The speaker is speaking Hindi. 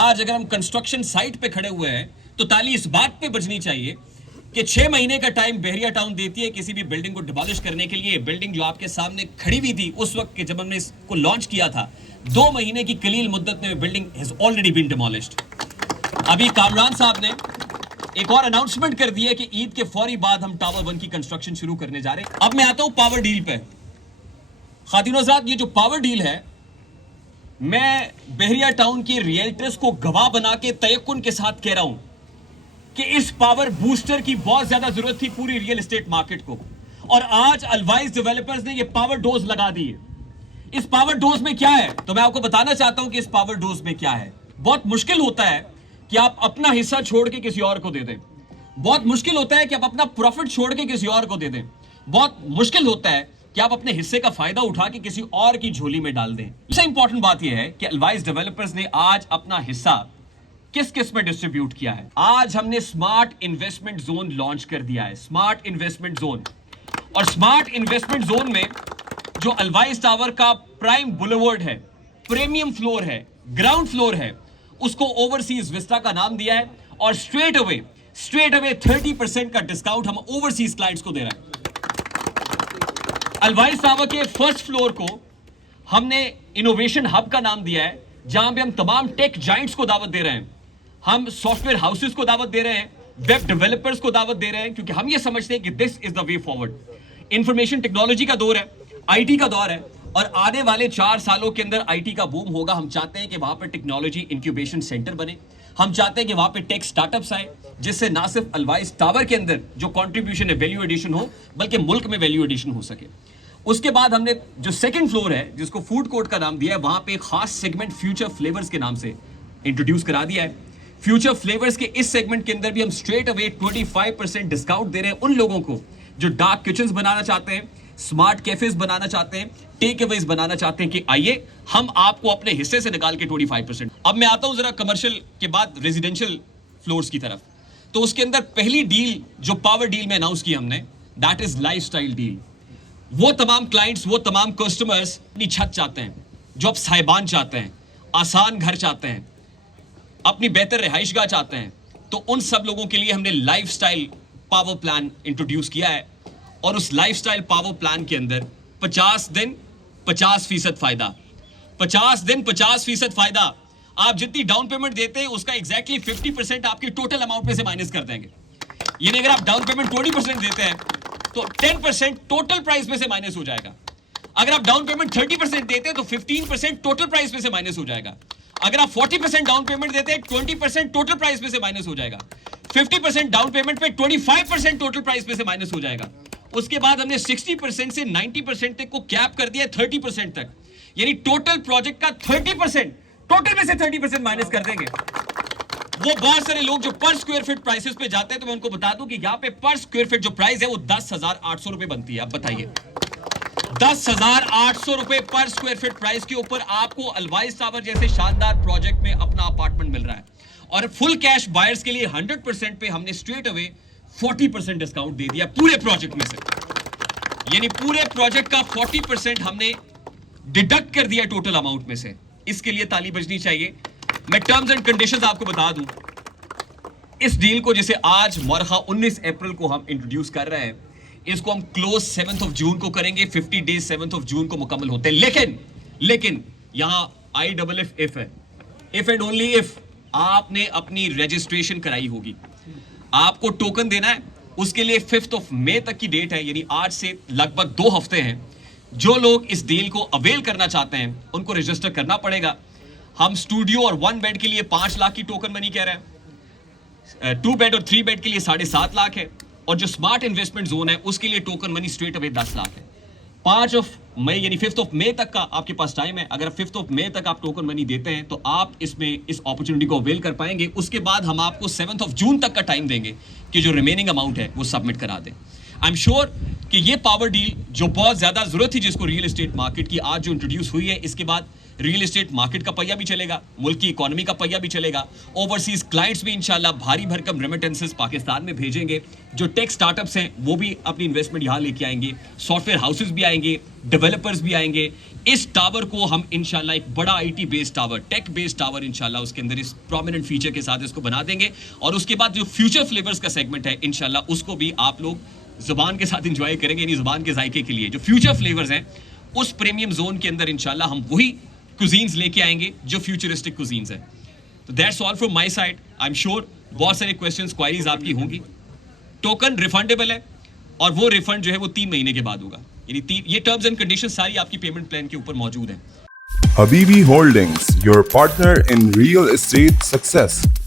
आज अगर हम कंस्ट्रक्शन साइट पे खड़े हुए हैं तो ताली इस बात पे बजनी चाहिए कि 6 महीने का टाइम बहरिया टाउन देती है किसी भी बिल्डिंग को डिमोलिश करने के लिए। बिल्डिंग जो आपके सामने खड़ी हुई थी उस वक्त के जब हमने इसको लॉन्च किया था, 2 महीने की कलील मुद्दत में building has already been demolished. अभी कामरान साहब ने एक और अनाउंसमेंट कर दिया कि ईद के फौरी बाद हम टावर 1 की कंस्ट्रक्शन शुरू करने जा रहे हैं। अब मैं आता हूं पावर डील पे। खातिनों हज़रात, ये जो पावर डील है, मैं बहरिया टाउन के रियल्टर्स को गवाह बना के तयक्कुन के साथ कह रहा हूं कि इस पावर बूस्टर की बहुत ज्यादा जरूरत थी पूरी रियल एस्टेट मार्केट को, और आज अलवाइज डेवलपर्स ने ये पावर डोज लगा दी है। इस पावर डोज में क्या है, तो मैं आपको बताना चाहता हूं कि इस पावर डोज में क्या है। बहुत मुश्किल होता है कि आप अपना हिस्सा छोड़ के किसी और को दे दें। बहुत मुश्किल होता है कि आप अपना प्रॉफिट छोड़ के किसी और को दे दें। बहुत मुश्किल होता है कि आप अपने हिस्से का फायदा उठा के किसी और की झोली में डाल दें। सबसे इंपॉर्टेंट बात यह है कि अलवाइज डेवलपर्स ने आज अपना हिस्सा किस किस में डिस्ट्रीब्यूट किया है। आज हमने स्मार्ट इन्वेस्टमेंट जोन लॉन्च कर दिया है, स्मार्ट इन्वेस्टमेंट जोन। और स्मार्ट इन्वेस्टमेंट जोन में जो अलवाइज टावर का प्राइम बुलेवर्ड है, प्रीमियम फ्लोर है, ग्राउंड फ्लोर है, उसको ओवरसीज विस्टा का नाम दिया है। और स्ट्रेट अवे 30% का डिस्काउंट हम ओवरसीज क्लाइंट्स को दे रहे हैं। अलवाइज टावर के फर्स्ट फ्लोर को हमने इनोवेशन हब का नाम दिया है, जहां पे हम तमाम टेक जाइंट्स को दावत दे रहे हैं। हम सॉफ्टवेयर हाउसेस को दावत दे रहे हैं, वेब डेवलपर्स को दावत दे रहे हैं, क्योंकि हम ये समझते हैं कि this is the way forward. Information technology का दौर है, आईटी का दौर है, और आने वाले 4 सालों के अंदर आईटी का बूम होगा। हम चाहते हैं कि वहां पर टेक्नोलॉजी इंक्यूबेशन सेंटर बने। हम चाहते हैं कि वहां पे टेक स्टार्टअप्स आए, जिससे ना सिर्फ अलवाइज टावर के अंदर जो कंट्रीब्यूशन है वैल्यू एडिशन हो, बल्कि मुल्क में वैल्यू एडिशन हो सके। उसके बाद हमने जो सेकंड फ्लोर है, जिसको फूड कोर्ट का नाम दिया है, वहां पे एक खास सेगमेंट फ्यूचर फ्लेवर्स के नाम से इंट्रोड्यूस करा दिया है। फ्यूचर फ्लेवर्स के इस सेगमेंट के अंदर भी हम स्ट्रेट अवे 25% डिस्काउंट दे रहे हैं उन लोगों को जो डार्क किचन्स बनाना चाहते हैं, स्मार्ट कैफेज बनाना चाहते हैं, टेक अवेज बनाना चाहते हैं, कि आइए हम आपको अपने हिस्से से निकाल के 25%। अब मैं आता हूं जरा कमर्शियल के बाद रेजिडेंशियल फ्लोर्स की तरफ। तो उसके अंदर पहली डील जो पावर डील में अनाउंस की हमने, दैट इज लाइफस्टाइल डील। वो तमाम क्लाइंट्स, वो तमाम कस्टमर्स अपनी छत चाहते हैं, जो अब साहिबान चाहते हैं, आसान घर चाहते हैं, अपनी बेहतर रिहाइशगाह चाहते हैं, तो उन सब लोगों के लिए हमने लाइफस्टाइल पावर प्लान इंट्रोड्यूस किया है। और उस लाइफस्टाइल पावर प्लान के अंदर 50 दिन 50% फायदा, 50 दिन 50% फायदा। आप जितनी डाउन पेमेंट देते हैं उसका एग्जैक्टली 50% आपकी टोटल अमाउंट में से माइनस कर देंगे। यानी अगर आप डाउन पेमेंट 20% देते हैं तो 10% टोटल प्राइस में से माइनस हो जाएगा। अगर आप डाउन पेमेंट 30% देते हैं तो 15% टोटल प्राइस में से माइनस हो जाएगा। अगर आप 40% डाउन पेमेंट देते हैं 20% टोटल प्राइस में से माइनस हो जाएगा। 50% डाउन पेमेंट पे 25% टोटल प्राइस में से माइनस हो जाएगा। उसके बाद हमने 60% से 90% तक को कैप कर दिया 30% तक, यानी टोटल प्रोजेक्ट का 30%, टोटल में से 30% माइनस कर देंगे। वो बहुत सारे लोग जो पर स्क्वायर फीट प्राइसेस पे जाते हैं, तो मैं उनको बता दूं कि यहाँ पे पर स्क्वायर फीट जो प्राइस है वो 10,800 रुपए बनती है। अब बताइए, 10,800 रुपए पर स्क्वायर फीट प्राइस के ऊपर आपको अलवाइज टावर जैसे शानदार प्रोजेक्ट में अपना अपार्टमेंट मिल रहा है। और फुल कैश बायर्स के लिए 100% पे हमने स्ट्रेट अवे 40% डिस्काउंट दे दिया पूरे प्रोजेक्ट में से, यानी पूरे प्रोजेक्ट का 40% हमने डिडक्ट कर दिया टोटल अमाउंट में से। इसके लिए ताली बजनी चाहिए। मैं टर्म्स एंड कंडीशंस आपको बता दूं, इस डील को जिसे आज मरखा 19 अप्रैल को हम इंट्रोड्यूस कर रहे हैं, इसको हम क्लोज 7 जून को करेंगे। 50 डेज 7 जून को मुकम्मल होते हैं। लेकिन यहां IFF है, इफ एंड ओनली इफ आपने अपनी रजिस्ट्रेशन कराई होगी, आपको टोकन देना है। उसके लिए 5 मई तक की डेट है, यानी आज से लगभग 2 हफ्ते हैं। जो लोग इस डील को अवेल करना चाहते हैं उनको रजिस्टर करना पड़ेगा। हम स्टूडियो और 1 बेड के लिए 5 लाख की टोकन मनी कह रहे हैं, 2 बेड और 3 बेड के लिए 7.5 लाख है, और जो स्मार्ट इन्वेस्टमेंट जोन है उसके लिए token money straight away 10 lakh है। 5 मई यानी 5 मई तक का आपके पास टाइम है। अगर 5 मई तक आप टोकन मनी देते हैं तो आप इसमें इस अपॉर्चुनिटी को अवेल कर पाएंगे। उसके बाद हम आपको 7 जून तक का टाइम देंगे कि जो रिमेनिंग अमाउंट है वो सबमिट करा दें। आई एम श्योर कि ये पावर डील जो बहुत ज्यादा जरूरत थी जिसको रियल एस्टेट मार्केट की, आज जो इंट्रोड्यूस हुई है, इसके बाद रियल एस्टेट मार्केट का पहिया भी चलेगा, मुल्क की इकोनॉमी का पहिया भी चलेगा, ओवरसीज क्लाइंट्स भी इंशाल्लाह भारी भरकम रेमिटेंसेस पाकिस्तान में भेजेंगे, जो टेक स्टार्टअप्स हैं वो भी अपनी इन्वेस्टमेंट यहां लेके आएंगे, सॉफ्टवेयर हाउसेस भी आएंगे, डेवलपर्स भी आएंगे। इस टावर को हम इंशाल्लाह एक बड़ा IT based tower, tech based tower इंशाल्लाह उसके अंदर इस प्रोमिनेंट फीचर के साथ इसको बना देंगे, और उसके बाद जो फ्यूचर फ्लेवर्स का सेगमेंट है इंशाल्लाह उसको भी आप लोग जुबान के साथ एंजॉय करेंगे, यानी जुबान के जायके के लिए जो फ्यूचर फ्लेवर्स हैं उस प्रीमियम जोन के अंदर इंशाल्लाह हम वही कुजीन्स लेके आएंगे जो फ्यूचरिस्टिक कुजीन्स हैं। तो that's all from my side. I am sure बहुत सारे क्वेश्चंस, क्वायरीज आपकी होंगी। टोकन रिफंडेबल है और वो रिफंड जो है वो 3 महीने के बाद होगा, यानी ये टर्म्स एंड कंडीशंस सारी आपकी पेमेंट प्लान के ऊपर मौजूद है। Habibi Holdings, your partner in real estate success.